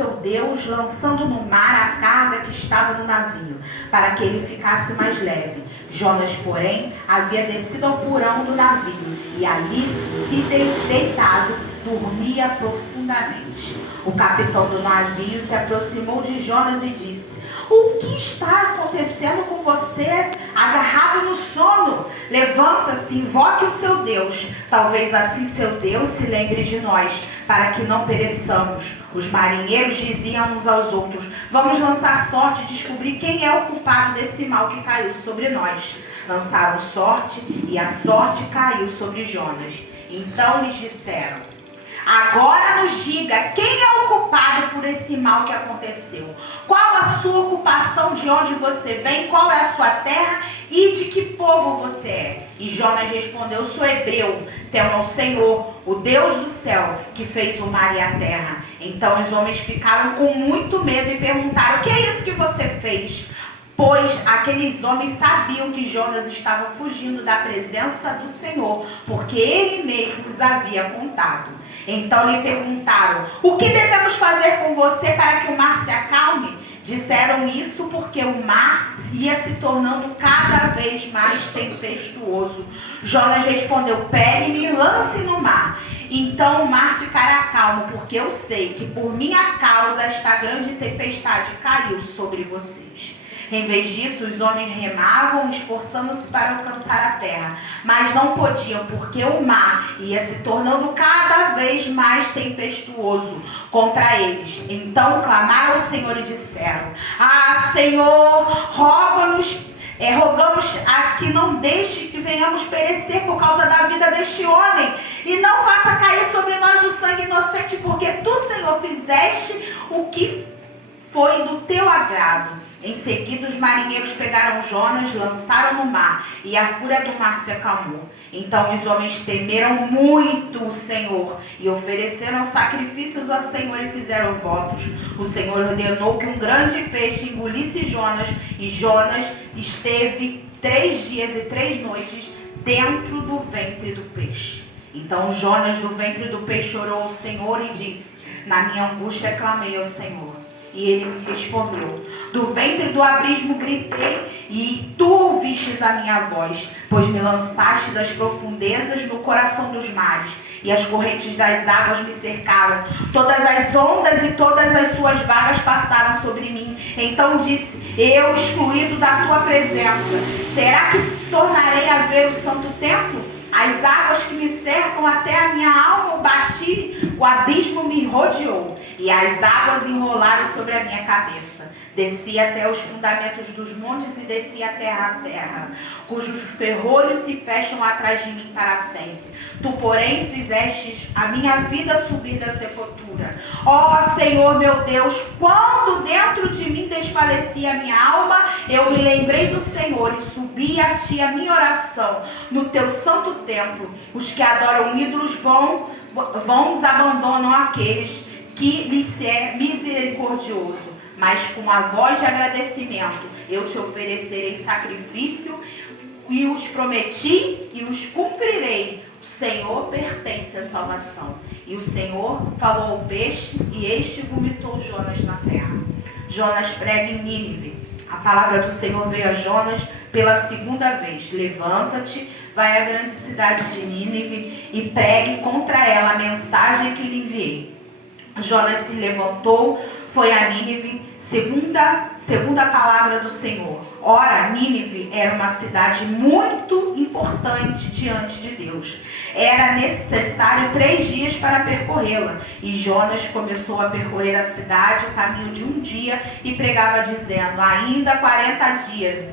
seu Deus, lançando no mar a carga que estava no navio, para que ele ficasse mais leve. Jonas, porém, havia descido ao porão do navio e ali, se deitado, dormia profundamente. O capitão do navio se aproximou de Jonas e disse: o que está acontecendo com você, agarrado no sono? Levanta-se, invoque o seu Deus. Talvez assim seu Deus se lembre de nós, para que não pereçamos. Os marinheiros diziam uns aos outros: vamos lançar sorte e descobrir quem é o culpado desse mal que caiu sobre nós. Lançaram sorte e a sorte caiu sobre Jonas. Então lhes disseram: agora nos diga quem é o culpado por esse mal que aconteceu. Qual a sua ocupação, de onde você vem, qual é a sua terra e de que povo você é? E Jonas respondeu: sou hebreu, temo ao Senhor, o Deus do céu, que fez o mar e a terra. Então os homens ficaram com muito medo e perguntaram: o que é isso que você fez? Pois aqueles homens sabiam que Jonas estava fugindo da presença do Senhor, porque ele mesmo os havia contado. Então lhe perguntaram: o que devemos fazer com você para que o mar se acalme? Disseram isso porque o mar ia se tornando cada vez mais tempestuoso. Jonas respondeu: pegue-me e lance no mar. Então o mar ficará calmo, porque eu sei que por minha causa esta grande tempestade caiu sobre vocês. Em vez disso, os homens remavam, esforçando-se para alcançar a terra, mas não podiam, porque o mar ia se tornando cada vez mais tempestuoso contra eles. Então clamaram ao Senhor e disseram: ah, Senhor, rogamos a que não deixe que venhamos perecer por causa da vida deste homem, e não faça cair sobre nós o sangue inocente, porque tu, Senhor, fizeste o que foi do teu agrado. Em seguida, os marinheiros pegaram Jonas, lançaram no mar, e a fúria do mar se acalmou. Então os homens temeram muito o Senhor e ofereceram sacrifícios ao Senhor e fizeram votos. O Senhor ordenou que um grande peixe engolisse Jonas, e Jonas esteve 3 dias e 3 noites dentro do ventre do peixe. Então Jonas, do ventre do peixe, orou ao Senhor e disse: na minha angústia clamei ao Senhor. E ele me respondeu: do ventre do abismo gritei, e tu ouvistes a minha voz, pois me lançaste das profundezas no coração dos mares, e as correntes das águas me cercaram. Todas as ondas e todas as suas vagas passaram sobre mim. Então disse eu, excluído da tua presença: será que tornarei a ver o santo templo? As águas que me cercam até a minha alma o bati, o abismo me rodeou, e as águas enrolaram sobre a minha cabeça. Desci até os fundamentos dos montes e desci até a terra, cujos ferrolhos se fecham atrás de mim para sempre. Tu, porém, fizestes a minha vida subir da sepultura. Ó Senhor meu Deus, quando dentro de mim desfalecia a minha alma, eu me lembrei do Senhor e subi a ti a minha oração no teu santo templo. Os que adoram ídolos vãos abandonam aqueles que lhes é misericordioso. Mas com a voz de agradecimento eu te oferecerei sacrifício, e os prometi e os cumprirei. O Senhor pertence à salvação. E o Senhor falou ao peixe, e este vomitou Jonas na terra. Jonas prega em Nínive. A palavra do Senhor veio a Jonas pela segunda vez: levanta-te, vai à grande cidade de Nínive e pregue contra ela a mensagem que lhe enviei. Jonas se levantou, foi a Nínive, segundo a palavra do Senhor. Ora, Nínive era uma cidade muito importante diante de Deus. Era necessário 3 dias para percorrê-la. E Jonas começou a percorrer a cidade, caminho de 1 dia, e pregava dizendo: ainda 40 dias,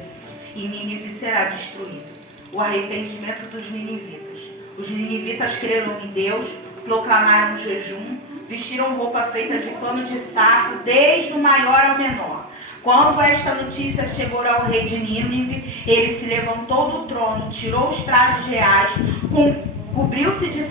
e Nínive será destruído. O arrependimento dos ninivitas. Os ninivitas creram em Deus, proclamaram um jejum, vestiram roupa feita de pano de saco, desde o maior ao menor. Quando esta notícia chegou ao rei de Nínive, ele se levantou do trono, tirou os trajes reais, cobriu-se de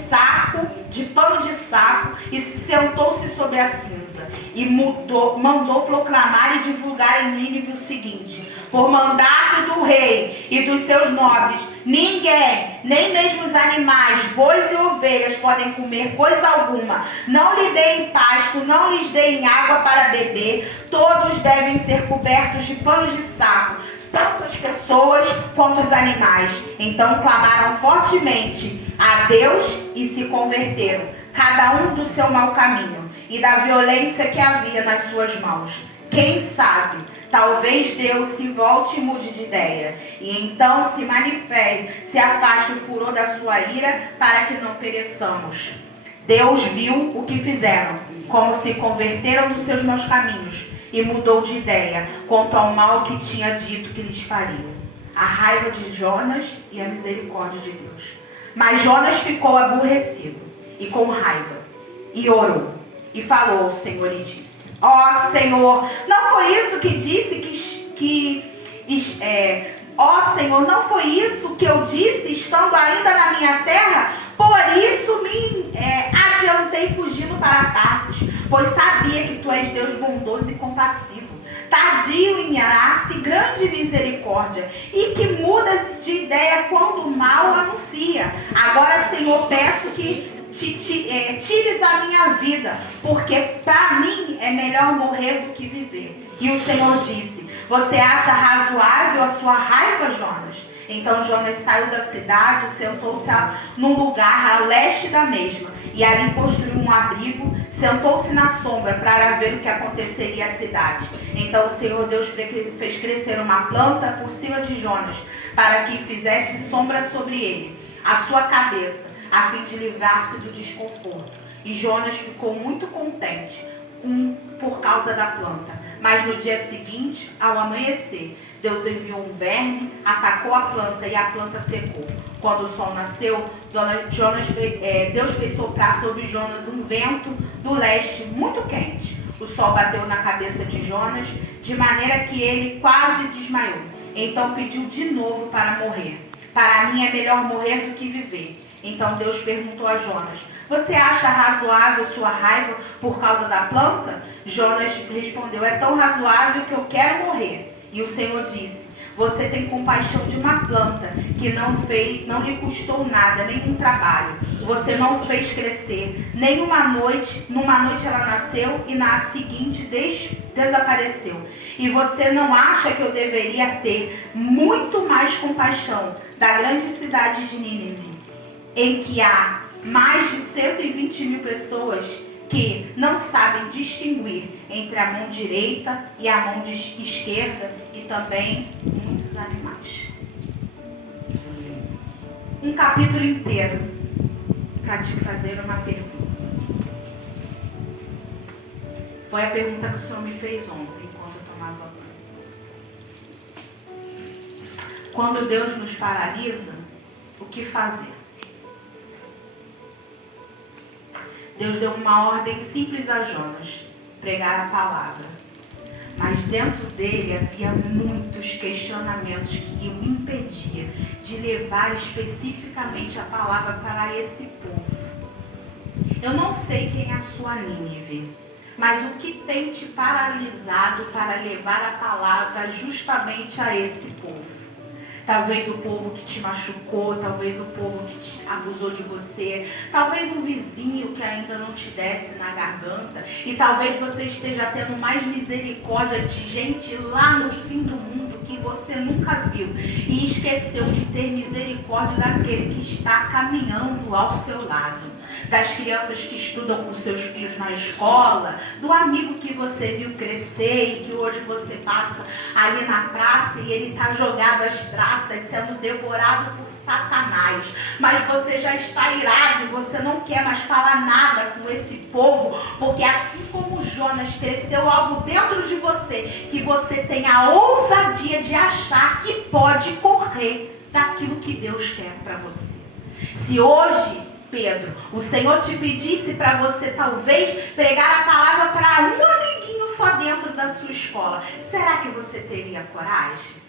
pano de saco e sentou-se sobre a cinza. E mandou proclamar e divulgar em Nínive o seguinte: por mandato do rei e dos seus nobres, ninguém, nem mesmo os animais, bois e ovelhas, podem comer coisa alguma. Não lhe deem pasto, não lhes deem água para beber. Todos devem ser cobertos de panos de saco, tanto as pessoas quanto os animais. Então clamaram fortemente a Deus e se converteram, cada um do seu mau caminho e da violência que havia nas suas mãos. Quem sabe, talvez Deus se volte e mude de ideia, e então se manifeste, se afaste o furor da sua ira, para que não pereçamos. Deus viu o que fizeram, como se converteram dos seus maus caminhos, e mudou de ideia quanto ao mal que tinha dito que lhes faria. A raiva de Jonas e a misericórdia de Deus. Mas Jonas ficou aborrecido e com raiva, e orou, e falou ao Senhor e disse: ó Senhor, não foi isso que disse ó Senhor, não foi isso que eu disse estando ainda na minha terra? Por isso me adiantei fugindo para Tarsis, pois sabia que tu és Deus bondoso e compassivo, tardio em irar-se, grande misericórdia, e que mudas de ideia quando o mal anuncia. Agora, Senhor, peço que tires a minha vida, porque para mim é melhor morrer do que viver. E o Senhor disse: você acha razoável a sua raiva, Jonas? Então Jonas saiu da cidade, sentou-se num lugar a leste da mesma, e ali construiu um abrigo, sentou-se na sombra para ver o que aconteceria à cidade. Então o Senhor Deus fez crescer uma planta por cima de Jonas, para que fizesse sombra sobre ele, a sua cabeça, a fim de livrar-se do desconforto. E Jonas ficou muito contente por causa da planta. Mas no dia seguinte, ao amanhecer, Deus enviou um verme, atacou a planta e a planta secou. Quando o sol nasceu, Deus fez soprar sobre Jonas um vento do leste muito quente. O sol bateu na cabeça de Jonas, de maneira que ele quase desmaiou. Então pediu de novo para morrer. Para mim é melhor morrer do que viver. Então Deus perguntou a Jonas: você acha razoável sua raiva por causa da planta? Jonas respondeu: é tão razoável que eu quero morrer. E o Senhor disse: você tem compaixão de uma planta que não lhe custou nada, nenhum trabalho. Você não fez crescer, numa noite ela nasceu e na seguinte desapareceu. E você não acha que eu deveria ter muito mais compaixão da grande cidade de Nínive, em que há mais de 120 mil pessoas que não sabem distinguir entre a mão direita e a mão esquerda, e também muitos animais. Um capítulo inteiro para te fazer uma pergunta. Foi a pergunta que o Senhor me fez ontem, enquanto eu tomava banho. Quando Deus nos paralisa, o que fazer? Deus deu uma ordem simples a Jonas: pregar a palavra. Mas dentro dele havia muitos questionamentos que iam impedir de levar especificamente a palavra para esse povo. Eu não sei quem é a sua Nínive, mas o que tem te paralisado para levar a palavra justamente a esse povo? Talvez o povo que te machucou, talvez o povo que te abusou de você, talvez um vizinho que ainda não te desce na garganta, e talvez você esteja tendo mais misericórdia de gente lá no fim do mundo que você nunca viu e esqueceu de ter misericórdia daquele que está caminhando ao seu lado. Das crianças que estudam com seus filhos na escola, do amigo que você viu crescer e que hoje você passa ali na praça e ele está jogado às traças, sendo devorado por Satanás. Mas você já está irado e você não quer mais falar nada com esse povo, porque assim como Jonas, cresceu algo dentro de você, que você tem a ousadia de achar que pode correr daquilo que Deus quer para você. Se hoje, Pedro, o Senhor te pedisse para você talvez pregar a palavra para um amiguinho só dentro da sua escola, será que você teria coragem?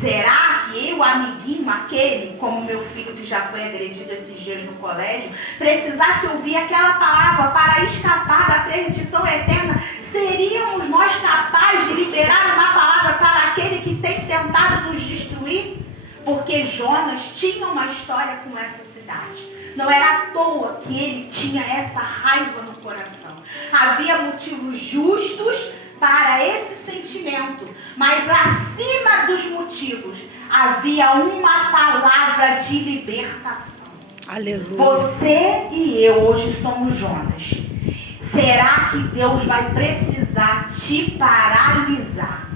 Será que o amiguinho, aquele, como meu filho que já foi agredido esses dias no colégio, precisasse ouvir aquela palavra para escapar da perdição eterna? Seríamos nós capazes de liberar uma palavra para aquele que tem tentado nos destruir? Porque Jonas tinha uma história com essa cidade. Não era à toa que ele tinha essa raiva no coração. Havia motivos justos para esse sentimento, mas acima dos motivos havia uma palavra de libertação. Aleluia. Você e eu hoje somos Jonas. Será que Deus vai precisar te paralisar,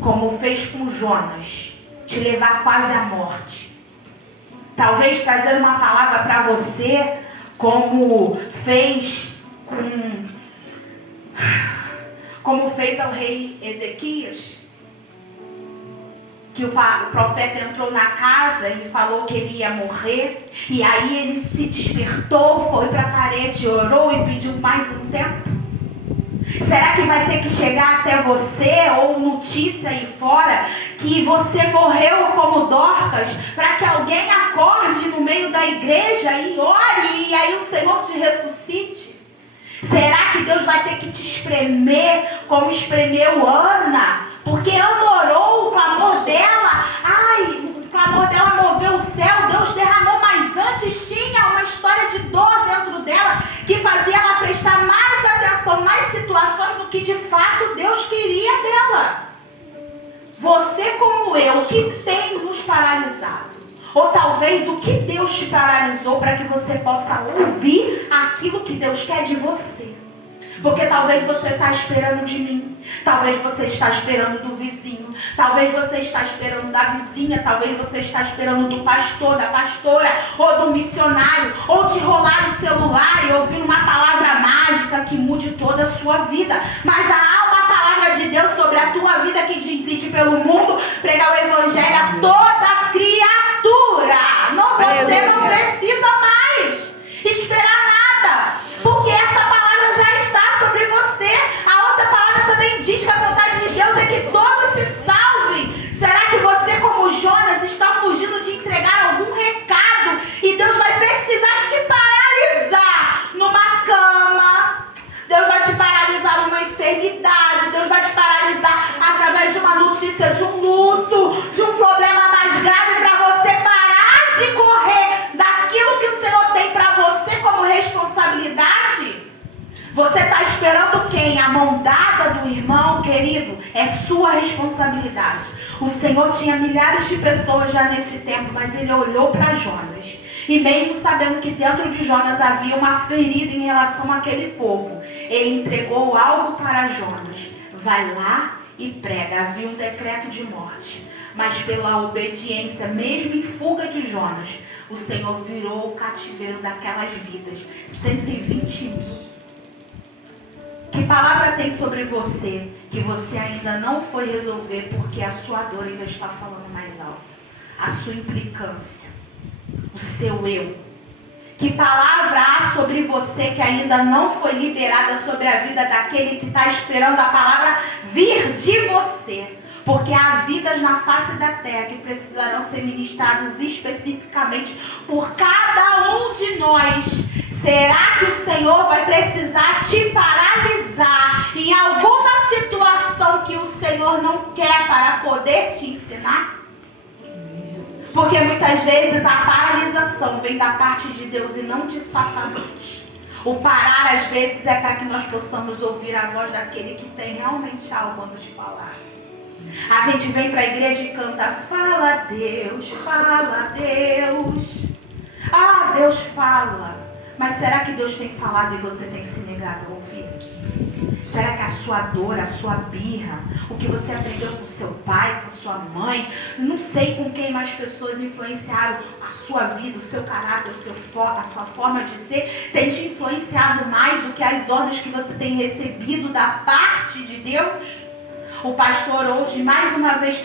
como fez com Jonas, te levar quase à morte? Talvez trazer uma palavra para você, como fez ao rei Ezequias, que o profeta entrou na casa e falou que ele ia morrer, e aí ele se despertou, foi para a parede, orou e pediu mais um tempo. Será que vai ter que chegar até você, ou notícia aí fora, que você morreu como Dorcas, para que alguém acorde no meio da igreja e ore, e aí o Senhor te ressuscite? Será que Deus vai ter que te espremer como espremeu Ana? Porque Ana orou, o clamor dela, o clamor dela moveu o céu, Deus derramou, mas antes tinha uma história de dor dentro dela, que fazia ela prestar mais atenção nas situações do que de fato Deus queria dela. Você como eu, o que tem nos paralisado? Ou talvez o que Deus te paralisou para que você possa ouvir aquilo que Deus quer de você. Porque talvez você está esperando de mim, talvez você está esperando do vizinho, talvez você está esperando da vizinha, talvez você está esperando do pastor, da pastora, ou do missionário, ou de rolar o celular e ouvir uma palavra mágica que mude toda a sua vida. Mas há uma palavra de Deus sobre a tua vida que diz: ide pelo mundo, pregar o evangelho a toda criatura. Você não precisa mais esperar nada, porque essa palavra já está sobre você. A outra palavra também diz que a vontade de Deus é que todos se salvem. Será que você, como Jonas, está fugindo de entregar algum recado e Deus vai precisar te paralisar numa cama? Deus vai te paralisar numa enfermidade, Deus vai te paralisar através de uma notícia de um luto, de um problema mais grave, para você parar de correr daquilo que o Senhor tem para você como responsabilidade. Você está esperando quem? A mão dada do irmão? Querido, é sua responsabilidade. O Senhor tinha milhares de pessoas já nesse tempo, mas ele olhou para Jonas. E mesmo sabendo que dentro de Jonas havia uma ferida em relação àquele povo, ele entregou algo para Jonas. Vai lá e prega. Havia um decreto de morte, mas pela obediência, mesmo em fuga de Jonas, o Senhor virou o cativeiro daquelas vidas. 120 mil. Que palavra tem sobre você que você ainda não foi resolver, porque a sua dor ainda está falando mais alto? A sua implicância, o seu eu. Que palavra há sobre você que ainda não foi liberada sobre a vida daquele que está esperando a palavra vir de você? Porque há vidas na face da terra que precisarão ser ministradas especificamente por cada um de nós. Será que o Senhor vai precisar te paralisar em alguma situação que o Senhor não quer para poder te ensinar? Porque muitas vezes a paralisação vem da parte de Deus e não de Satanás. O parar às vezes é para que nós possamos ouvir a voz daquele que tem realmente algo a nos falar. A gente vem para a igreja e canta: fala Deus, fala Deus. Ah, Deus fala. Mas será que Deus tem falado e você tem se negado a ouvir? Será que a sua dor, a sua birra, o que você aprendeu com seu pai, com sua mãe, não sei com quem mais pessoas influenciaram a sua vida, o seu caráter, a sua forma de ser, tem te influenciado mais do que as ordens que você tem recebido da parte de Deus? O pastor hoje mais uma vez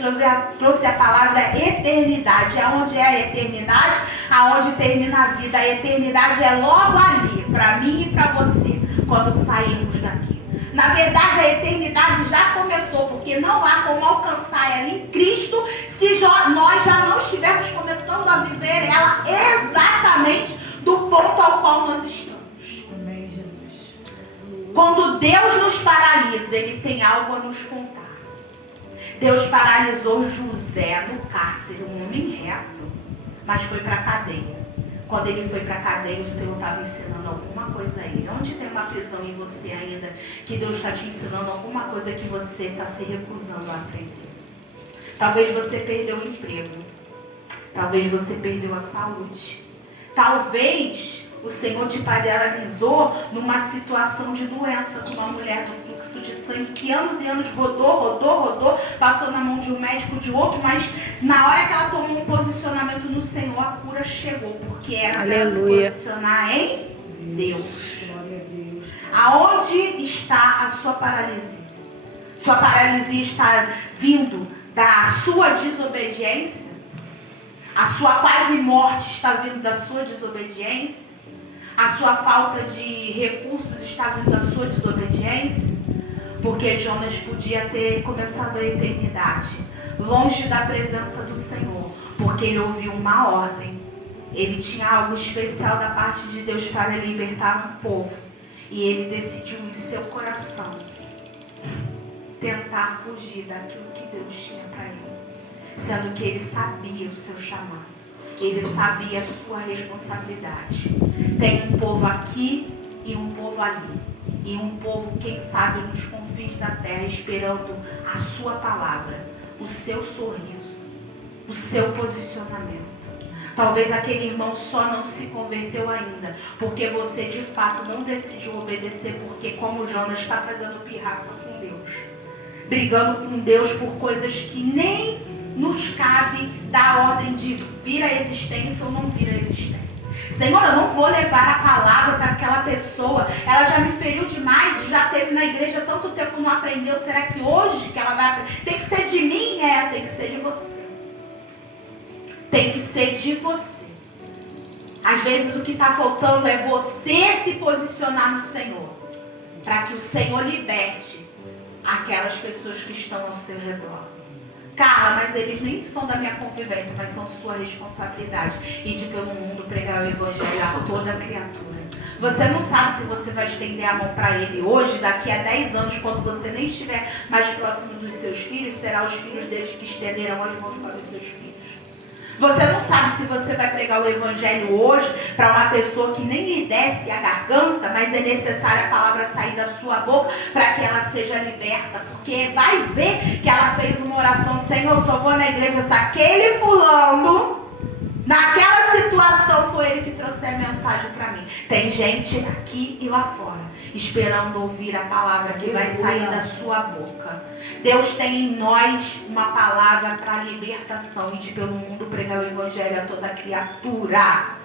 trouxe a palavra eternidade. Aonde é a eternidade? Aonde termina a vida. A eternidade é logo ali, para mim e para você, quando sairmos daqui. Na verdade, a eternidade já começou, porque não há como alcançar ela em Cristo se nós já não estivermos começando a viver ela exatamente do ponto ao qual nós estamos. Amém, Jesus. Quando Deus nos paralisa, Ele tem algo a nos contar. Deus paralisou José no cárcere, um homem reto, mas foi para a cadeia. Quando ele foi para a cadeia, o Senhor estava ensinando alguma coisa a ele. Onde tem uma prisão em você ainda, que Deus está te ensinando alguma coisa que você está se recusando a aprender. Talvez você perdeu o emprego. Talvez você perdeu a saúde. Talvez o Senhor te paralisou numa situação de doença, com uma mulher do fluxo de sangue que anos e anos rodou, passou na mão de um médico, de outro, mas na hora que ela tomou um posicionamento no Senhor, a cura chegou, porque era para se posicionar em Deus. Glória a Deus. Aonde está a sua paralisia? Sua paralisia está vindo da sua desobediência? A sua quase morte está vindo da sua desobediência? A sua falta de recursos está vindo da sua desobediência? Porque Jonas podia ter começado a eternidade longe da presença do Senhor, porque ele ouviu uma ordem. Ele tinha algo especial da parte de Deus para libertar o povo. E ele decidiu em seu coração tentar fugir daquilo que Deus tinha para ele. Sendo que ele sabia o seu chamado. Ele sabia a sua responsabilidade. Tem um povo aqui e um povo ali. E um povo, quem sabe, nos confins da terra, esperando a sua palavra, o seu sorriso, o seu posicionamento. Talvez aquele irmão só não se converteu ainda, porque você de fato não decidiu obedecer, porque como Jonas está fazendo pirraça com Deus, brigando com Deus por coisas que nem nos cabe dar ordem de vir à existência ou não vir à existência. Senhor, eu não vou levar a palavra para aquela pessoa, ela já me feriu demais, já esteve na igreja tanto tempo, não aprendeu, será que hoje que ela vai aprender? Tem que ser de mim? Tem que ser de você. Tem que ser de você. Às vezes o que está faltando é você se posicionar no Senhor, para que o Senhor liberte aquelas pessoas que estão ao seu redor. Carla, mas eles nem são da minha convivência, mas são sua responsabilidade. E de pelo mundo pregar o evangelho a toda criatura. Você não sabe se você vai estender a mão para ele hoje, daqui a 10 anos, quando você nem estiver mais próximo dos seus filhos, será os filhos deles que estenderão as mãos para os seus filhos. Você não sabe se você vai pregar o evangelho hoje para uma pessoa que nem lhe desce a garganta, mas é necessária a palavra sair da sua boca para que ela seja liberta. Porque vai ver que ela fez uma oração: Senhor, só vou na igreja se aquele fulano, naquela situação, foi ele que trouxe a mensagem para mim. Tem gente aqui e lá fora esperando ouvir a palavra que vai sair da sua boca. Deus tem em nós uma palavra para libertação e de pelo mundo pregar o evangelho a toda criatura.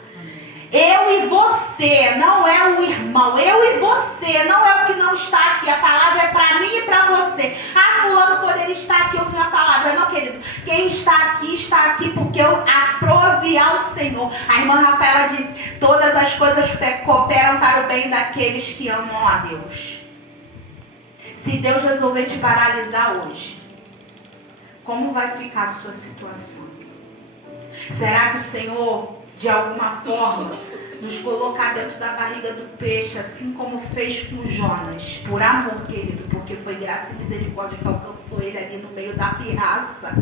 Eu e você, não é o irmão. Eu e você, não é o que não está aqui. A palavra é para mim e para você. Ah, fulano poderia estar aqui ouvindo a palavra. Não, querido. Quem está aqui porque eu aprove ao Senhor. A irmã Rafaela disse: todas as coisas cooperam para o bem daqueles que amam a Deus. Se Deus resolver te paralisar hoje, como vai ficar a sua situação? Será que o Senhor, de alguma forma, nos colocar dentro da barriga do peixe, assim como fez com Jonas, por amor, querido, porque foi graça e misericórdia que alcançou ele ali no meio da pirraça?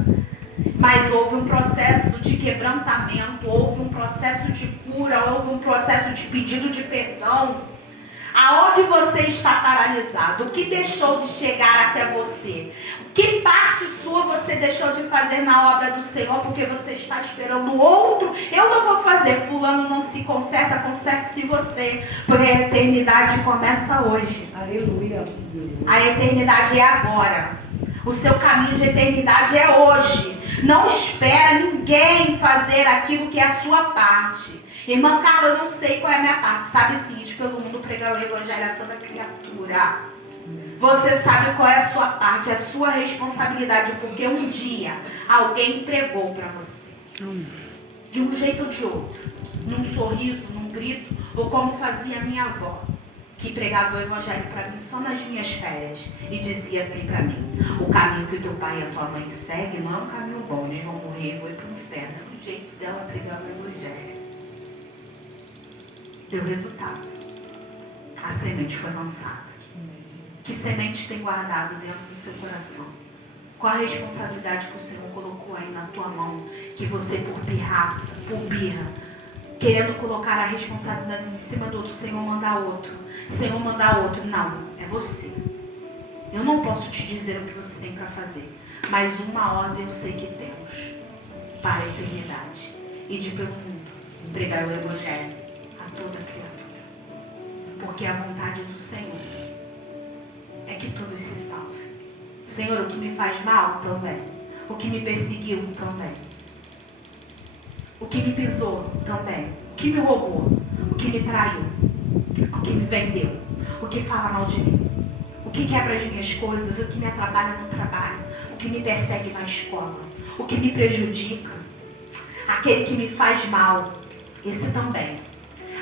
Mas houve um processo de quebrantamento, houve um processo de cura, houve um processo de pedido de perdão. Aonde você está paralisado? O que deixou de chegar até você? Que parte sua você deixou de fazer na obra do Senhor porque você está esperando o outro? Eu não vou fazer. Fulano não se conserta, conserte-se você. Porque a eternidade começa hoje. Aleluia. A eternidade é agora. O seu caminho de eternidade é hoje. Não espera ninguém fazer aquilo que é a sua parte. Irmã Carla, eu não sei qual é a minha parte. Sabe sim, de pelo mundo pregar o evangelho a toda criatura. Você sabe qual é a sua parte, a sua responsabilidade, porque um dia alguém pregou para você. De um jeito ou de outro. Num sorriso, num grito, ou como fazia a minha avó. que pregava o evangelho para mim só nas minhas férias e dizia assim para mim: o caminho que o teu pai e a tua mãe seguem não é um caminho bom, eles vão morrer e vão ir para o inferno. É o jeito dela pregar o evangelho. Deu resultado. A semente foi lançada. Que semente tem guardado dentro do seu coração? Qual a responsabilidade que o Senhor colocou aí na tua mão, que você por pirraça, por birra, querendo colocar a responsabilidade em cima do outro, Senhor mandar outro, Senhor mandar outro? Não, é você. Eu não posso te dizer o que você tem para fazer, mas uma ordem eu sei que temos para a eternidade: ide pelo mundo, pregar o evangelho a toda criatura, porque a vontade do Senhor é que todos se salvem. Senhor, o que me faz mal também, o que me perseguiu também, o que me pisou também, o que me roubou, o que me traiu, o que me vendeu, o que fala mal de mim, o que quebra as minhas coisas, o que me atrapalha no trabalho, o que me persegue na escola, o que me prejudica, aquele que me faz mal, esse também.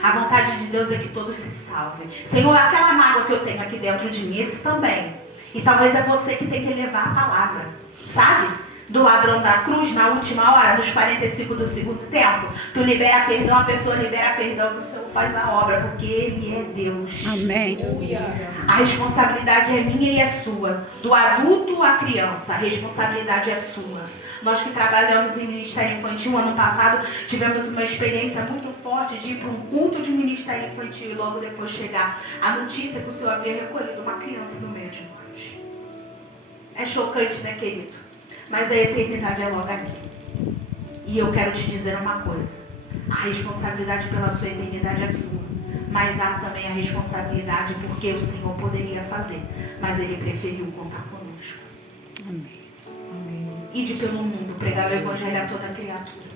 A vontade de Deus é que todos se salvem. Senhor, aquela mágoa que eu tenho aqui dentro de mim, esse também. E talvez é você que tem que levar a palavra, sabe? Do ladrão da cruz, na última hora, nos 45 do segundo tempo. Tu libera perdão, a pessoa libera perdão, o Senhor faz a obra, porque Ele é Deus. Amém. A responsabilidade é minha e é sua. Do adulto à criança, a responsabilidade é sua. Nós que trabalhamos em Ministério Infantil, ano passado, tivemos uma experiência muito forte de ir para um culto de Ministério Infantil e logo depois chegar a notícia que o Senhor havia recolhido uma criança no meio de nós. É chocante, né, querido? Mas a eternidade é logo aqui. E eu quero te dizer uma coisa: a responsabilidade pela sua eternidade é sua, mas há também a responsabilidade porque o Senhor poderia fazer, mas Ele preferiu contar conosco. Amém. Ide pelo mundo, pregar o evangelho a toda criatura,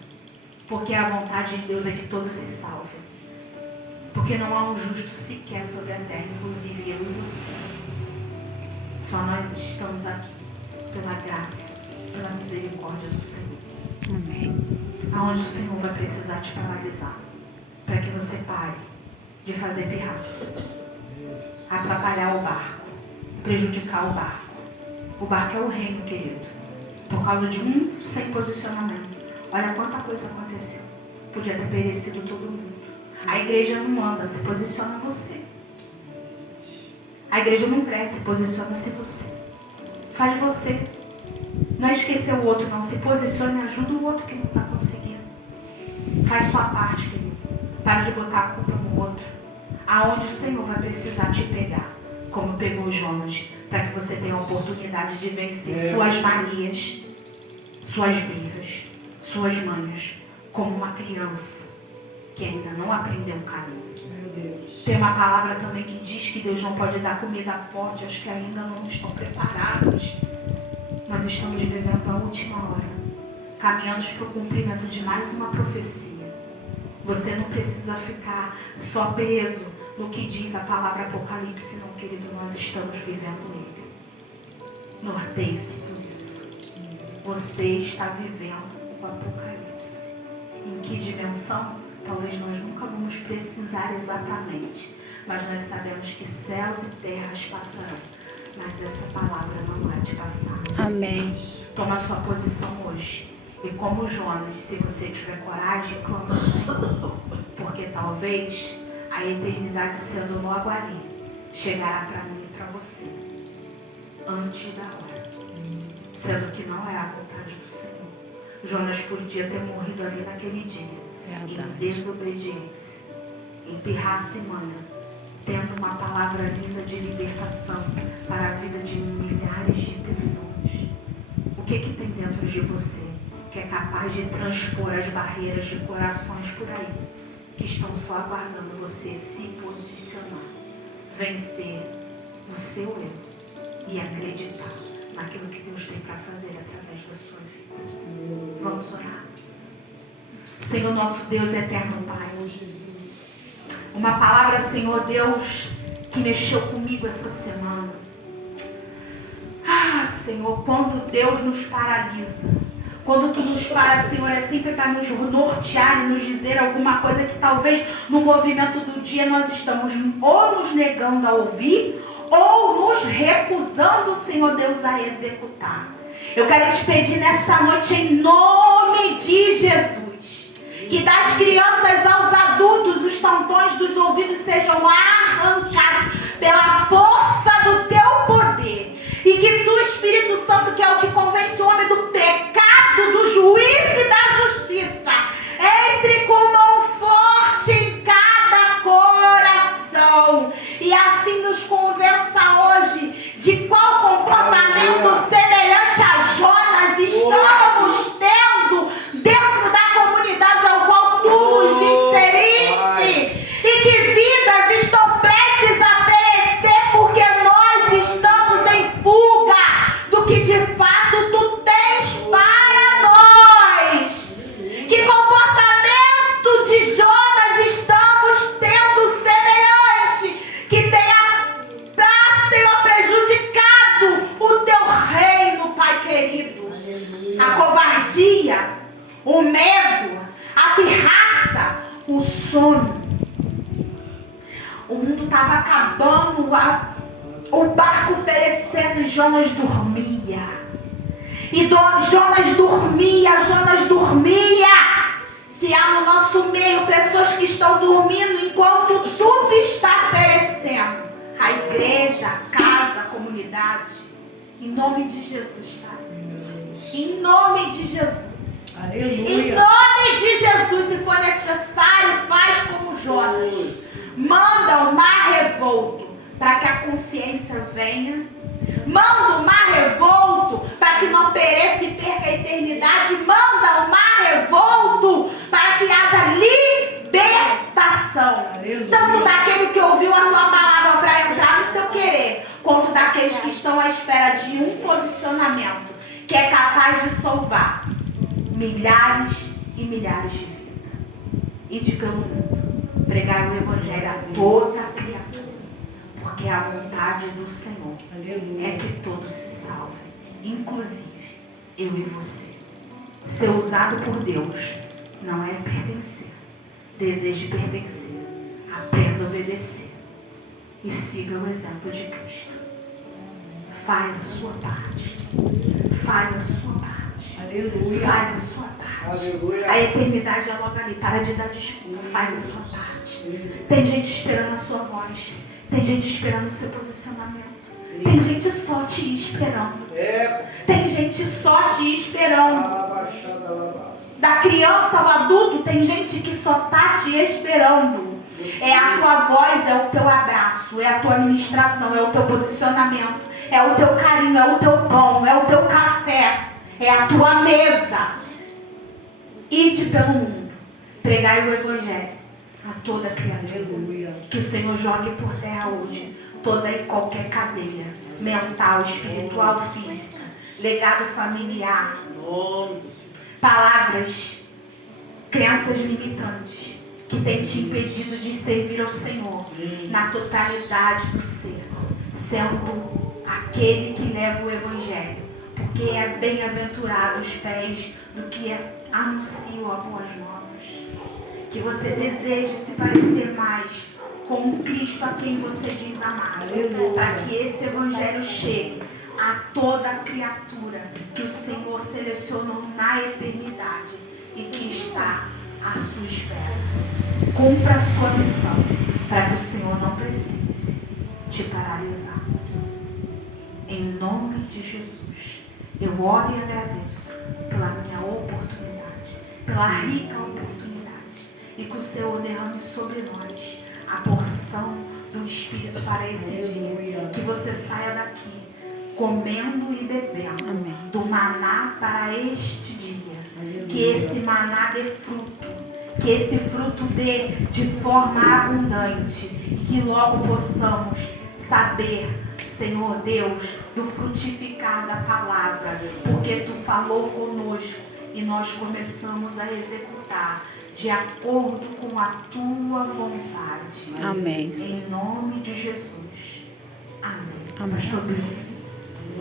porque a vontade de Deus é que todos se salvem, porque não há um justo sequer sobre a terra, inclusive eu e você. Só nós estamos aqui pela graça, pela misericórdia do Senhor. Amém. Aonde o Senhor vai precisar te paralisar, para que você pare de fazer pirraça, atrapalhar o barco, prejudicar o barco. O barco é o reino, querido. Por causa de um sem posicionamento. Olha quanta coisa aconteceu. Podia ter perecido todo mundo. A igreja não anda, se posiciona você. A igreja não cresce, posiciona-se você. Faz você. Não esquecer o outro, não. Se posicione e ajuda o outro que não está conseguindo. Faz sua parte, querido. Para de botar a culpa no outro. Aonde o Senhor vai precisar te pegar, como pegou Jonas, para que você tenha a oportunidade de vencer suas manias, suas birras, suas manhas, como uma criança que ainda não aprendeu o caminho. Tem uma palavra também que diz que Deus não pode dar comida forte aos que ainda não estão preparados. Nós estamos vivendo a última hora, caminhando para o cumprimento de mais uma profecia. Você não precisa ficar só preso no que diz a palavra Apocalipse, não, querido. Nós estamos vivendo ele. Norteie-se por isso. Você está vivendo o Apocalipse. Em que dimensão? Talvez nós nunca vamos precisar exatamente, mas nós sabemos que céus e terras passarão, mas essa palavra não vai te passar. Amém. Toma sua posição hoje. E como Jonas, se você tiver coragem, clama ao Senhor. Porque talvez a eternidade sendo logo ali, chegará para mim e para você, antes da hora. Sendo que não é a vontade do Senhor. Jonas podia ter morrido ali naquele dia. Verdade. Em desobediência, em pirraça e manha, tendo uma palavra linda de libertação para a vida de milhares de pessoas. O que tem dentro de você que é capaz de transpor as barreiras de corações por aí, que estão só aguardando você se posicionar, vencer o seu eu e acreditar naquilo que Deus tem para fazer através da sua vida? Vamos orar. Senhor, nosso Deus eterno Pai, uma palavra, Senhor Deus, que mexeu comigo essa semana. Senhor, quando Deus nos paralisa, Quando tu nos para, Senhor, é sempre para nos nortear e nos dizer alguma coisa que talvez no movimento do dia nós estamos ou nos negando a ouvir ou nos recusando, Senhor Deus, a executar. Eu quero te pedir nessa noite, em nome de Jesus, que das crianças aos adultos os tampões dos ouvidos sejam arrancados pela força do teu poder. E que tu, Espírito Santo, que é o que convence o homem do pecado, do juízo e da justiça, entre com mão forte em cada coração. E assim nos convença hoje de qual comportamento semelhante a Jonas estamos tendo dentro da comunidade ao qual tu nos inseriste. E que vidas estão prestes a perecer porque nós estamos em fuga do que de fato tu tens para nós. Que comportamento de Jonas estamos tendo semelhante que tenha, Senhor, prejudicado o teu reino, Pai querido. A covardia, o medo, a pirraça, o sono. O mundo estava acabando, o barco perecendo e Jonas dormia. E Jonas dormia. Se há no nosso meio pessoas que estão dormindo enquanto tudo está perecendo, a igreja, a casa, a comunidade, em nome de Jesus, Pai. Em nome de Jesus. Aleluia. Em nome de Jesus, se for necessário, faz como Jonas. Manda o mar revolto para que a consciência venha. Manda o mar revolto para que não pereça e perca a eternidade. Manda o mar revolto para que haja libertação. Aleluia. Tanto daquele que ouviu a tua palavra para entrar no teu querer, quanto daqueles que estão à espera de um posicionamento que é capaz de salvar milhares e milhares de vidas. Ide pelo mundo, pregar o evangelho a toda criatura, porque a vontade do Senhor é que todos se salvem, inclusive eu e você. Ser usado por Deus não é pertencer. Deseje pertencer, aprenda a obedecer e siga o exemplo de Cristo. Faz a sua parte. Faz a sua parte. Aleluia. Faz a sua parte. Aleluia. A eternidade é logo ali. Para de dar desculpa. Faz a sua parte. Tem gente esperando a sua voz. Tem gente esperando o seu posicionamento. Sim. Tem gente só te esperando. Tem gente só te esperando. Da criança ao adulto, tem gente que só está te esperando. É a tua voz, é o teu abraço, é a tua administração, é o teu posicionamento, é o teu carinho, é o teu pão, é o teu café, é a tua mesa. Ide pelo mundo, pregai o evangelho a toda criatura. Que o Senhor jogue por terra hoje toda e qualquer cadeia mental, espiritual, física, legado familiar, palavras, crenças limitantes que tem te impedido de servir ao Senhor na totalidade do ser, sendo aquele que leva o evangelho, porque é bem-aventurado os pés do que anunciam as boas novas. Que você deseje se parecer mais com o Cristo a quem você diz amar, para que esse evangelho chegue a toda criatura que o Senhor selecionou na eternidade e que está à sua espera. Cumpra a sua missão para que o Senhor não precise te paralisar. Em nome de Jesus, eu oro e agradeço pela minha oportunidade, pela rica oportunidade, e que o Senhor derrame sobre nós a porção do Espírito para esse dia. Que você saia daqui comendo e bebendo do maná para este dia. Que esse maná dê fruto, que esse fruto dê de forma abundante, e que logo possamos saber, Senhor Deus, do frutificar da palavra, porque Tu falou conosco e nós começamos a executar de acordo com a Tua vontade. Amém. Em nome de Jesus. Amém. Amém. Pastor Bruno.